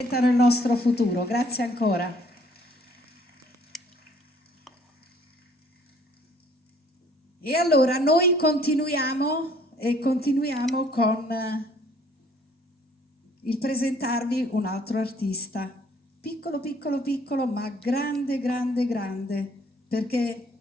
Il nostro futuro. Grazie ancora. E allora noi continuiamo con il presentarvi un altro artista, piccolo piccolo piccolo ma grande grande grande, perché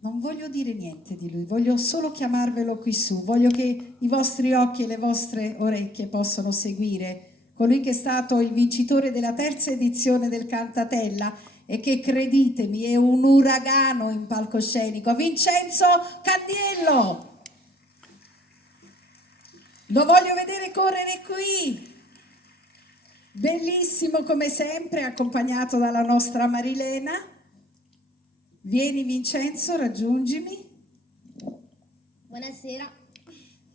non voglio dire niente di lui, voglio solo chiamarvelo qui su, voglio che i vostri occhi e le vostre orecchie possano seguire colui che è stato il vincitore della terza edizione del Cantatella e che, creditemi, è un uragano in palcoscenico, Vincenzo Candiello. Lo voglio vedere correre qui, bellissimo come sempre, accompagnato dalla nostra Marilena. Vieni Vincenzo, raggiungimi. Buonasera.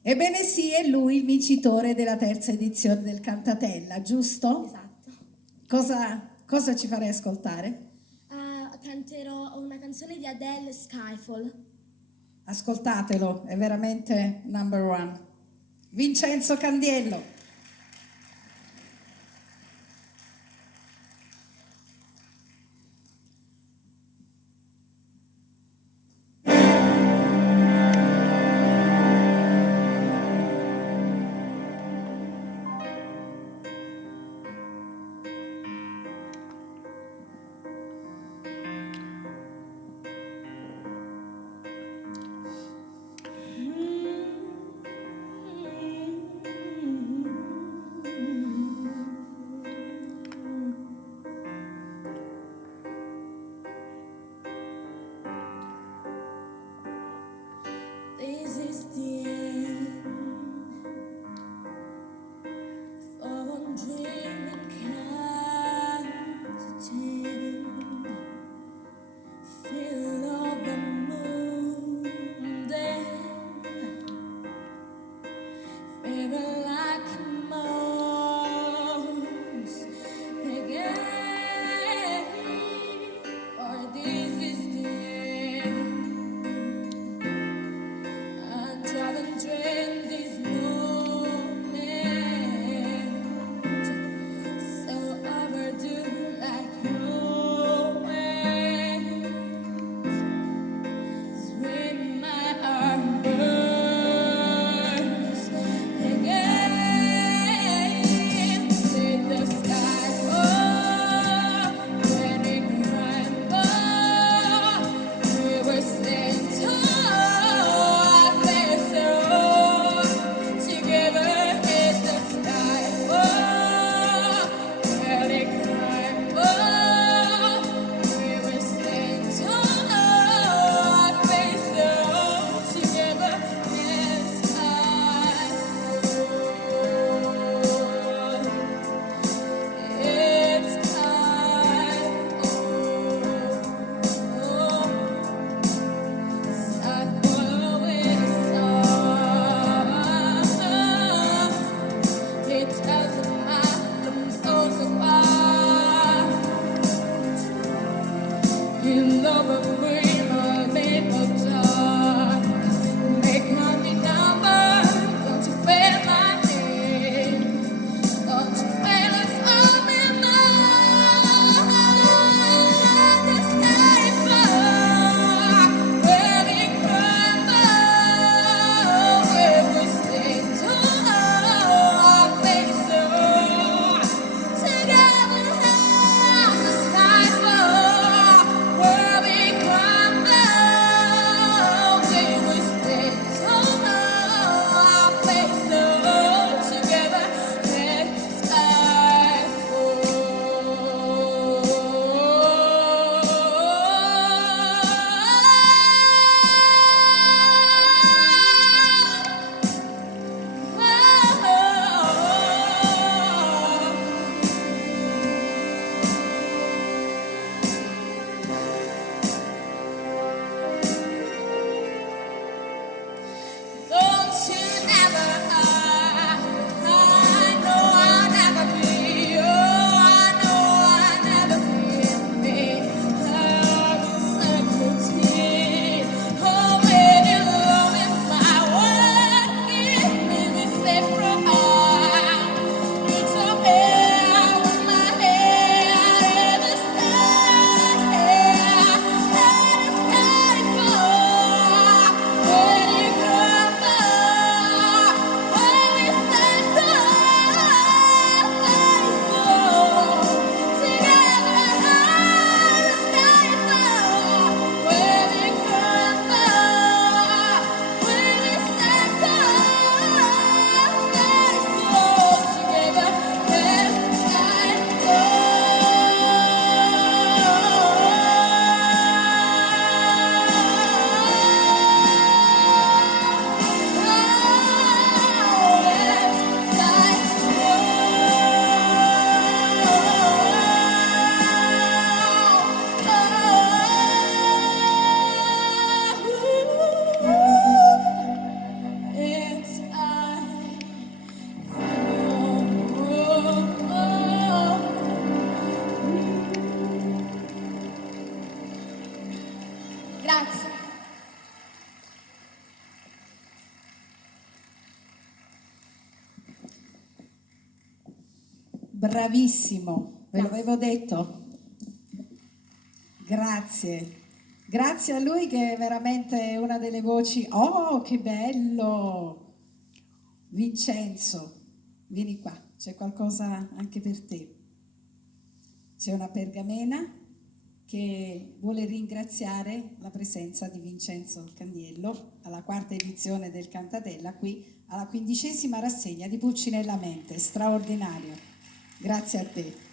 Ebbene sì, è lui il vincitore della terza edizione del Cantatella, giusto? Esatto. Cosa ci farei ascoltare? Canterò una canzone di Adele, Skyfall. Ascoltatelo, è veramente number one. Vincenzo Candiello. bravissimo, ve l'avevo detto. Grazie. Grazie a lui che è veramente una delle voci. Oh, che bello! Vincenzo, vieni qua, c'è qualcosa anche per te. C'è una pergamena che vuole ringraziare la presenza di Vincenzo Candiello alla 4ª edizione del Cantatella, qui alla 15ª rassegna di Pulcinella Mente. Straordinario. Grazie a te.